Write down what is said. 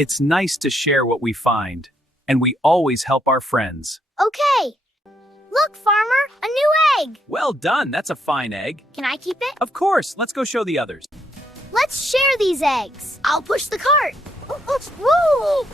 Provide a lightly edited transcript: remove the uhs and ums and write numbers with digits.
It's nice to share what we find, and we always help our friends. Okay. Look, Farmer, a new egg. Well done, that's a fine egg. Can I keep it? Of course, let's go show the others. Let's share these eggs. I'll push the cart. Woo!